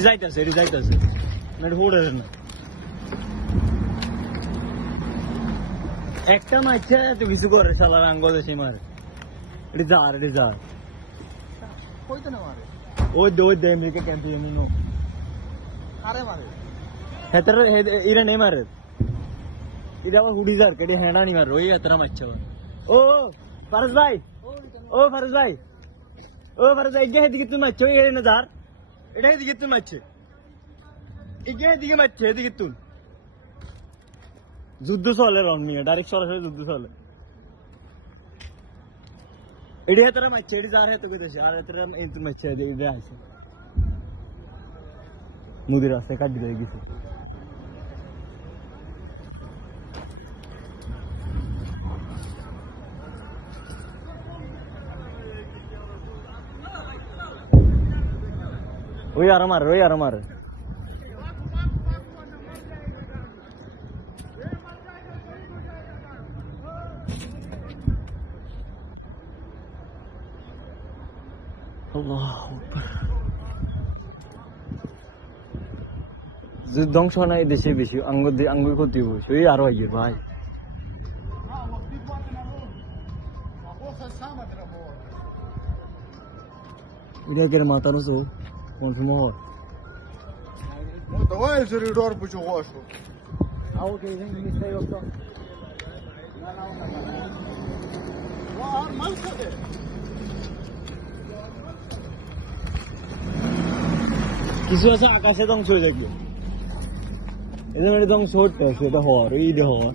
যাইতেছে না হুড়ে না একটা মারছে এত কিছু করে শালার আঙ্গ দেশে মারে এটি যা কইতে না মারে ওই দে আমেরিকা ক্যাম্পিয়ন নো আরে মারে হেতর ইরা নেই মারে ইরা হুডি যার কেডি হেনা নি মার ওই এতরা মারছে ও ফারজ ভাই এগে হেদিকে তুমি মারছো এই না যার এটা হেদিকে তুমি মারছে এগে হেদিকে মারছে হেদিকে তুমি যুদ্ধ চলে রং নিয়ে ডাইরেক্ট সরাসরি যুদ্ধ চলে এটি হেতরা মারছে এটি যার হেতু কইতেছে আর হেতরা এই তুমি মারছে এদিকে আছে নদীর রাস্তায় কাটি দিয়ে গেছে ওই আরো মার ধ্বংস হয় না এই দেশে বেশি আঙ্গুর ক্ষতি হবে সেই আরো আইয়ের ভাই এটা কেন মাতানো তো কোন সময় হয় Давай я коридор почугашу. А окей, не стою кто. কিছু আছে আকাশে ধ্বংস হয়ে যাবে এদের ধ্বংস হতে আছে এটা হওয়ার এই হওয়ার